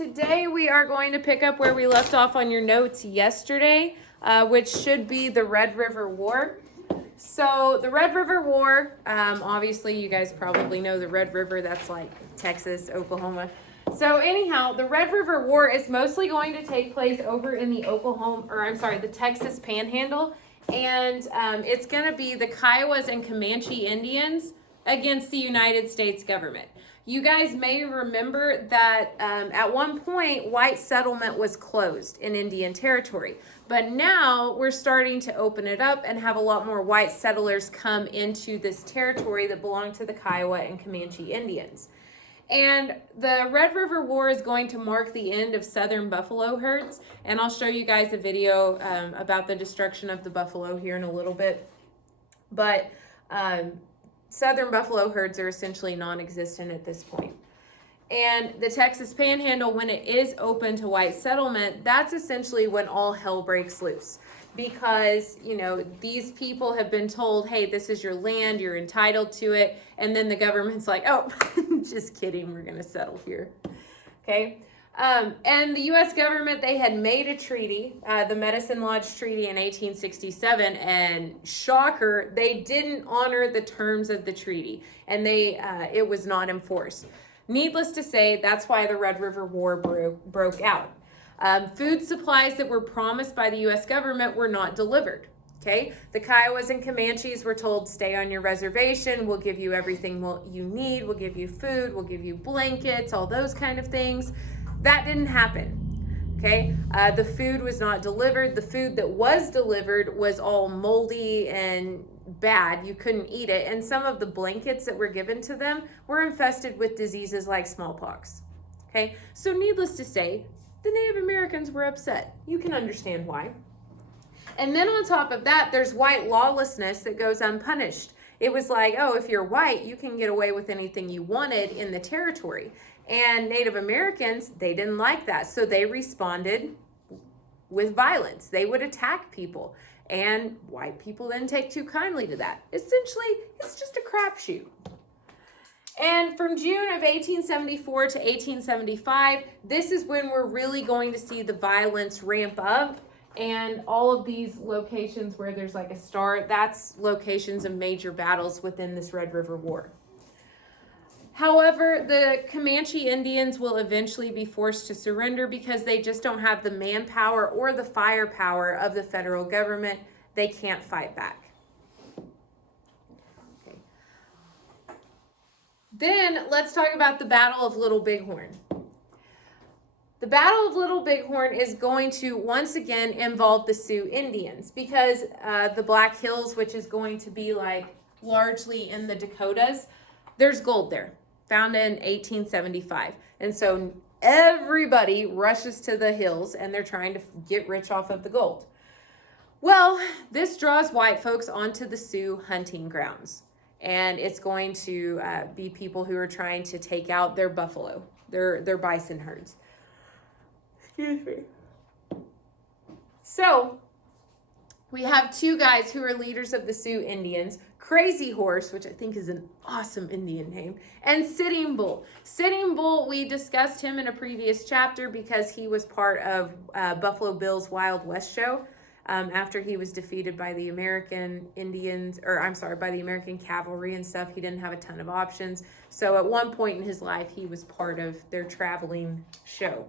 Today we are going to pick up where we left off on your notes yesterday, which should be the Red River War. So the Red River War, obviously you guys probably know the Red River, that's like Texas, Oklahoma. So anyhow, the Red River War is mostly going to take place over in the the Texas Panhandle. And it's going to be the Kiowas and Comanche Indians against the United States government. You guys may remember that at one point, white settlement was closed in Indian Territory. But now we're starting to open it up and have a lot more white settlers come into this territory that belonged to the Kiowa and Comanche Indians. And the Red River War is going to mark the end of southern buffalo herds. And I'll show you guys a video about the destruction of the buffalo here in a little bit. But southern buffalo herds are essentially non-existent at this point. And the Texas Panhandle, when it is open to white settlement, that's essentially when all hell breaks loose. Because, you know, these people have been told, hey, this is your land, you're entitled to it. And then the government's like, oh, just kidding, we're going to settle here. Okay. And the U.S. government, they had made a treaty, the Medicine Lodge Treaty in 1867, and shocker, they didn't honor the terms of the treaty, and it was not enforced. Needless to say, that's why the Red River War broke out. Food supplies that were promised by the U.S. government were not delivered. Okay, the Kiowas and Comanches were told, stay on your reservation, we'll give you everything you need, we'll give you food, we'll give you blankets, all those kind of things. That didn't happen. Okay, the food was not delivered. The food that was delivered was all moldy and bad. You couldn't eat it. And some of the blankets that were given to them were infested with diseases like smallpox. Okay, so needless to say, the Native Americans were upset. You can understand why. And then on top of that, there's white lawlessness that goes unpunished. It was like, oh, if you're white, you can get away with anything you wanted in the territory. And Native Americans, they didn't like that. So they responded with violence. They would attack people. And white people didn't take too kindly to that. Essentially, it's just a crapshoot. And from June of 1874 to 1875, this is when we're really going to see the violence ramp up. And all of these locations where there's like a star, that's locations of major battles within this Red River War. However, the Comanche Indians will eventually be forced to surrender because they just don't have the manpower or the firepower of the federal government. They can't fight back. Okay. Then let's talk about the Battle of Little Bighorn. The Battle of Little Bighorn is going to once again involve the Sioux Indians because the Black Hills, which is going to be like largely in the Dakotas, there's gold there, found in 1875. And so everybody rushes to the hills and they're trying to get rich off of the gold. Well, this draws white folks onto the Sioux hunting grounds. And it's going to be people who are trying to take out their buffalo, their bison herds. Excuse me. So we have two guys who are leaders of the Sioux Indians, Crazy Horse, which I think is an awesome Indian name, and Sitting Bull. Sitting Bull, we discussed him in a previous chapter because he was part of Buffalo Bill's Wild West show after he was defeated by the American by the American cavalry and stuff. He didn't have a ton of options. So at one point in his life, he was part of their traveling show.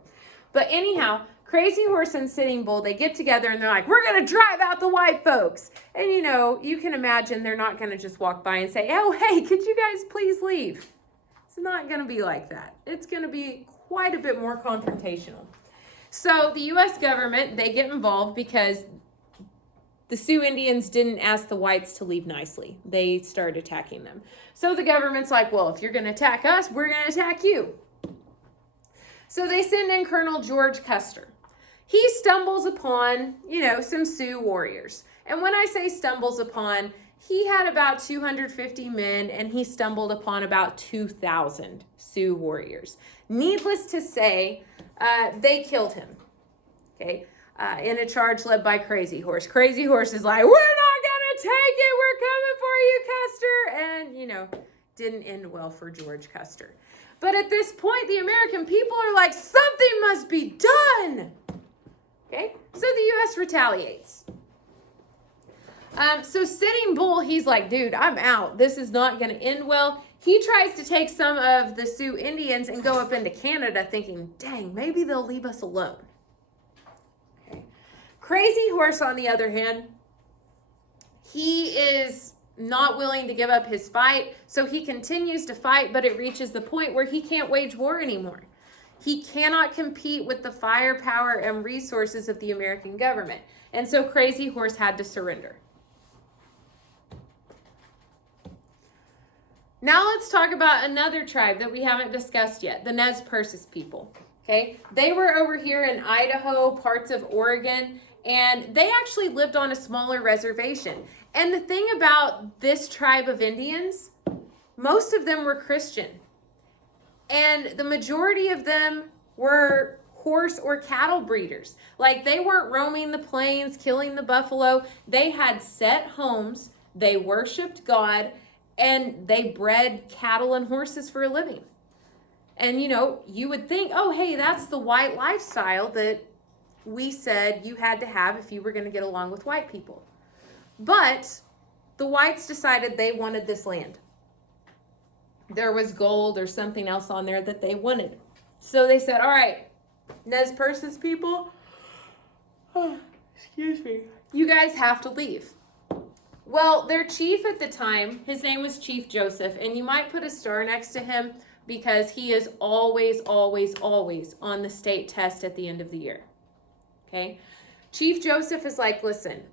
But anyhow, Crazy Horse and Sitting Bull, they get together and they're like, we're going to drive out the white folks. And, you know, you can imagine they're not going to just walk by and say, oh, hey, could you guys please leave? It's not going to be like that. It's going to be quite a bit more confrontational. So the U.S. government, they get involved because the Sioux Indians didn't ask the whites to leave nicely. They started attacking them. So the government's like, well, if you're going to attack us, we're going to attack you. So they send in Colonel George Custer. He stumbles upon, some Sioux warriors. And when I say stumbles upon, he had about 250 men and he stumbled upon about 2,000 Sioux warriors. Needless to say, they killed him, okay, in a charge led by Crazy Horse. Crazy Horse is like, we're not going to take it. We're coming for you, Custer. And, didn't end well for George Custer. But at this point, the American people are like, something must be done. Okay, so the U.S. retaliates. So Sitting Bull, he's like, dude, I'm out. This is not going to end well. He tries to take some of the Sioux Indians and go up into Canada thinking, dang, maybe they'll leave us alone. Okay. Crazy Horse, on the other hand, he is not willing to give up his fight, so he continues to fight, but it reaches the point where he can't wage war anymore. He cannot compete with the firepower and resources of the American government. And so Crazy Horse had to surrender. Now let's talk about another tribe that we haven't discussed yet, the Nez Perces people. Okay, they were over here in Idaho, parts of Oregon, and they actually lived on a smaller reservation. And the thing about this tribe of Indians, most of them were Christian. And the majority of them were horse or cattle breeders. Like, they weren't roaming the plains, killing the buffalo. They had set homes, they worshiped God, and they bred cattle and horses for a living. And, you know, you would think, oh, hey, that's the white lifestyle that we said you had to have if you were going to get along with white people. But the whites decided they wanted this land. There was gold or something else on there that they wanted. So they said, all right, Nez Perces people, you guys have to leave. Well, their chief at the time, his name was Chief Joseph, and you might put a star next to him because he is always, always, always on the state test at the end of the year. Okay? Chief Joseph is like, listen,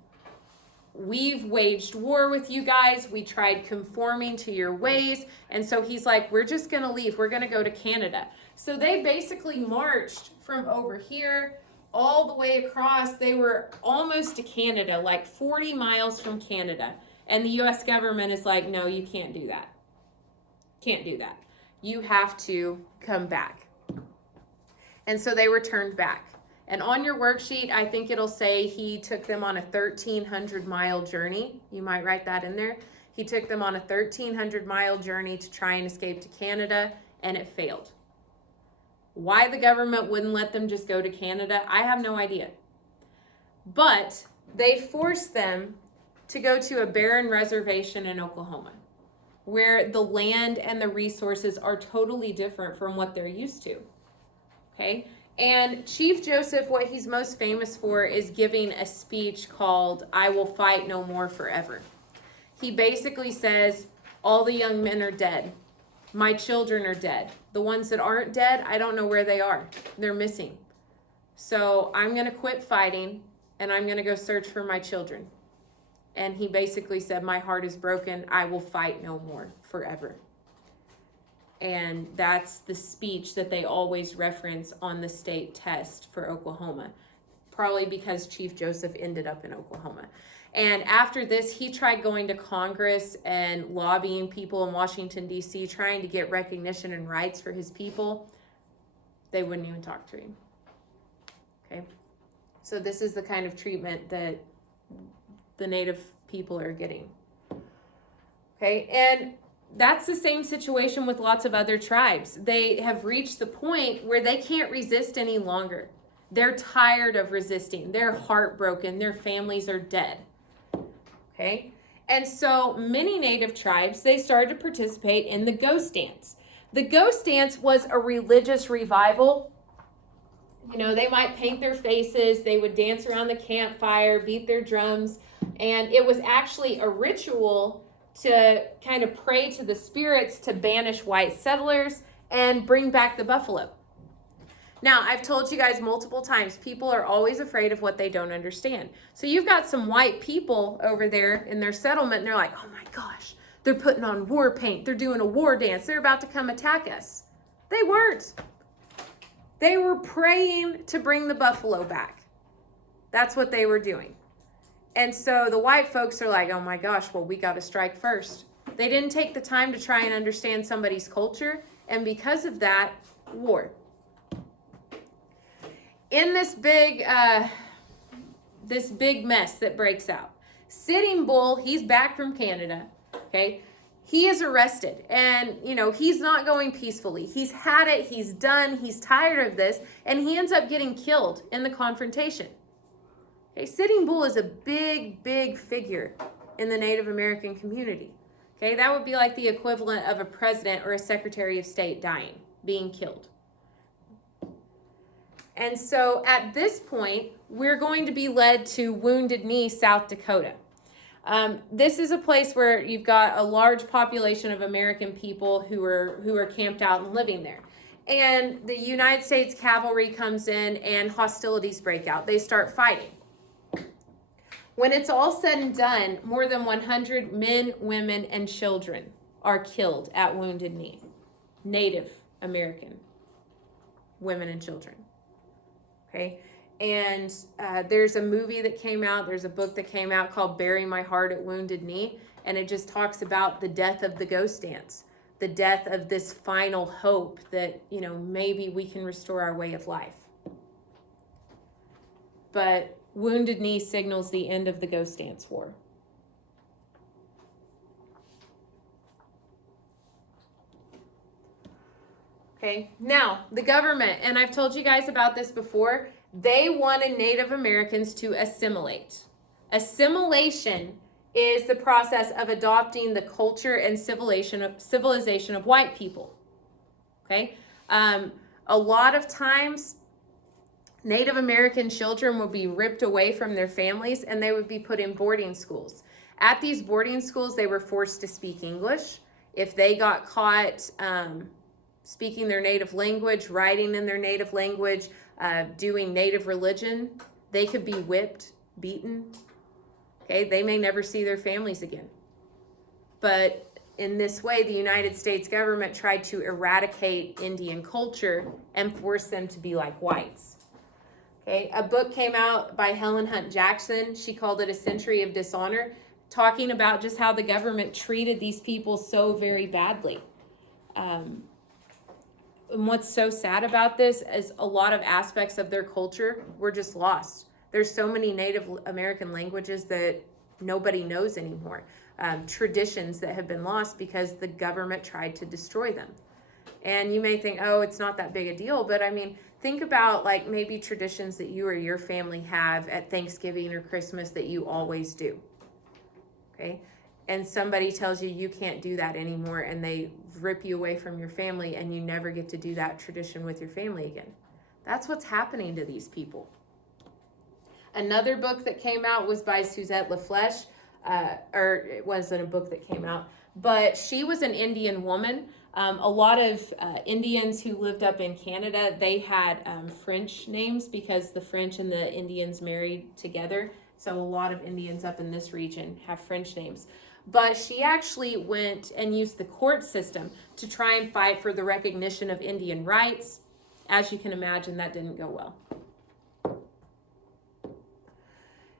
we've waged war with you guys. We tried conforming to your ways. And so he's like, we're just going to leave. We're going to go to Canada. So they basically marched from over here all the way across. They were almost to Canada, like 40 miles from Canada. And the U.S. government is like, no, you can't do that. Can't do that. You have to come back. And so they returned back. And on your worksheet, I think it'll say he took them on a 1,300-mile journey. You might write that in there. He took them on a 1,300-mile journey to try and escape to Canada, and it failed. Why the government wouldn't let them just go to Canada, I have no idea. But they forced them to go to a barren reservation in Oklahoma, where the land and the resources are totally different from what they're used to. Okay? And Chief Joseph, what he's most famous for is giving a speech called, I Will Fight No More Forever. He basically says, all the young men are dead. My children are dead. The ones that aren't dead, I don't know where they are. They're missing. So I'm going to quit fighting and I'm going to go search for my children. And he basically said, my heart is broken. I will fight no more forever. And that's the speech that they always reference on the state test for Oklahoma, probably because Chief Joseph ended up in Oklahoma. And after this, he tried going to Congress and lobbying people in Washington, D.C., trying to get recognition and rights for his people. They wouldn't even talk to him. Okay? So this is the kind of treatment that the Native people are getting. Okay? And that's the same situation with lots of other tribes. They have reached the point where they can't resist any longer. They're tired of resisting. They're heartbroken. Their families are dead. Okay? And so many Native tribes, they started to participate in the ghost dance. The ghost dance was a religious revival. You know, they might paint their faces. They would dance around the campfire, beat their drums. And it was actually a ritual to kind of pray to the spirits to banish white settlers and bring back the buffalo. Now, I've told you guys multiple times, people are always afraid of what they don't understand. So you've got some white people over there in their settlement, and they're like, oh my gosh, they're putting on war paint. They're doing a war dance. They're about to come attack us. They weren't. They were praying to bring the buffalo back. That's what they were doing. And so the white folks are like, oh my gosh, well, we got to strike first. They didn't take the time to try and understand somebody's culture. And because of that, war. In this big mess that breaks out, Sitting Bull, he's back from Canada. Okay. he is arrested, and he's not going peacefully. He's had it, he's done, he's tired of this, and he ends up getting killed in the confrontation. Okay, Sitting Bull is a big figure in the Native American community. Okay, that would be like the equivalent of a president or a secretary of state dying, being killed. And so at this point, we're going to be led to Wounded Knee, South Dakota. This is a place where you've got a large population of American people who are camped out and living there. And the United States cavalry comes in and hostilities break out. They start fighting. When it's all said and done, more than 100 men, women, and children are killed at Wounded Knee. Native American women and children. Okay? And there's a movie that came out, there's a book that came out called Bury My Heart at Wounded Knee, and it just talks about the death of the ghost dance, the death of this final hope that, maybe we can restore our way of life. But Wounded Knee signals the end of the ghost dance war. Okay, now the government, and I've told you guys about this before, they wanted Native Americans to assimilate. Assimilation is the process of adopting the culture and civilization of white people. Okay, a lot of times Native American children would be ripped away from their families and they would be put in boarding schools. At these boarding schools, they were forced to speak English. If they got caught speaking their native language, writing in their native language, doing native religion, they could be whipped, beaten. Okay, they may never see their families again. But in this way, the United States government tried to eradicate Indian culture and force them to be like whites. Okay, a book came out by Helen Hunt Jackson. She called it A Century of Dishonor, talking about just how the government treated these people so very badly. And what's so sad about this is a lot of aspects of their culture were just lost. There's so many Native American languages that nobody knows anymore. Traditions that have been lost because the government tried to destroy them. And you may think, oh, it's not that big a deal. But I mean, think about like maybe traditions that you or your family have at Thanksgiving or Christmas that you always do. Okay? And somebody tells you you can't do that anymore and they rip you away from your family and you never get to do that tradition with your family again. That's what's happening to these people. Another book that came out was by Suzette LaFlèche, or it wasn't a book that came out, but she was an Indian woman. A lot of Indians who lived up in Canada, they had French names because the French and the Indians married together. So a lot of Indians up in this region have French names. But she actually went and used the court system to try and fight for the recognition of Indian rights. As you can imagine, that didn't go well.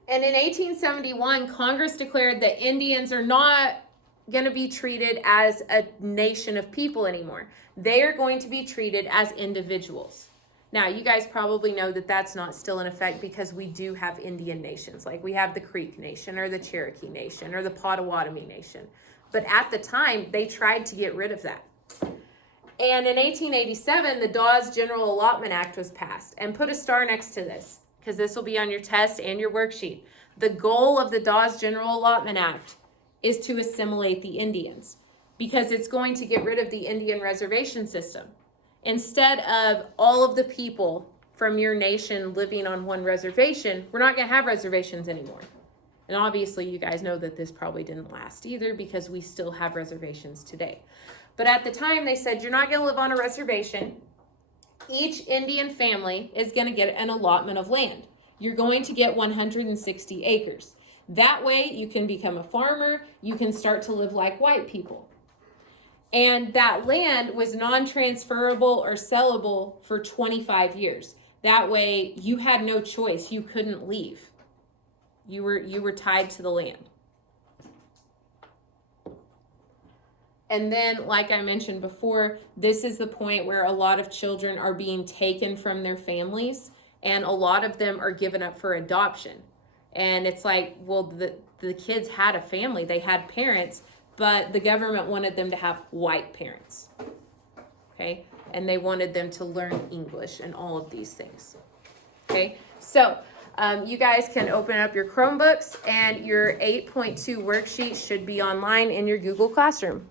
And in 1871, Congress declared that Indians are not going to be treated as a nation of people anymore. They are going to be treated as individuals. Now, you guys probably know that that's not still in effect because we do have Indian nations. Like we have the Creek Nation or the Cherokee Nation or the Potawatomi Nation. But at the time, they tried to get rid of that. And in 1887, the Dawes General Allotment Act was passed. And put a star next to this because this will be on your test and your worksheet. The goal of the Dawes General Allotment Act is to assimilate the Indians because it's going to get rid of the Indian reservation system. Instead of all of the people from your nation living on one reservation, we're not going to have reservations anymore. And obviously you guys know that this probably didn't last either because we still have reservations today. But at the time they said, you're not going to live on a reservation. Each Indian family is going to get an allotment of land. You're going to get 160 acres. That way you can become a farmer. You can start to live like white people. And that land was non-transferable or sellable for 25 years. That way you had no choice. You couldn't leave. You were tied to the land. And then, like I mentioned before, this is the point where a lot of children are being taken from their families and a lot of them are given up for adoption. And it's like, well, the kids had a family. They had parents. but the government wanted them to have white parents. Okay, and they wanted them to learn English and all of these things. Okay, so you guys can open up your Chromebooks, and your 8.2 worksheet should be online in your Google Classroom.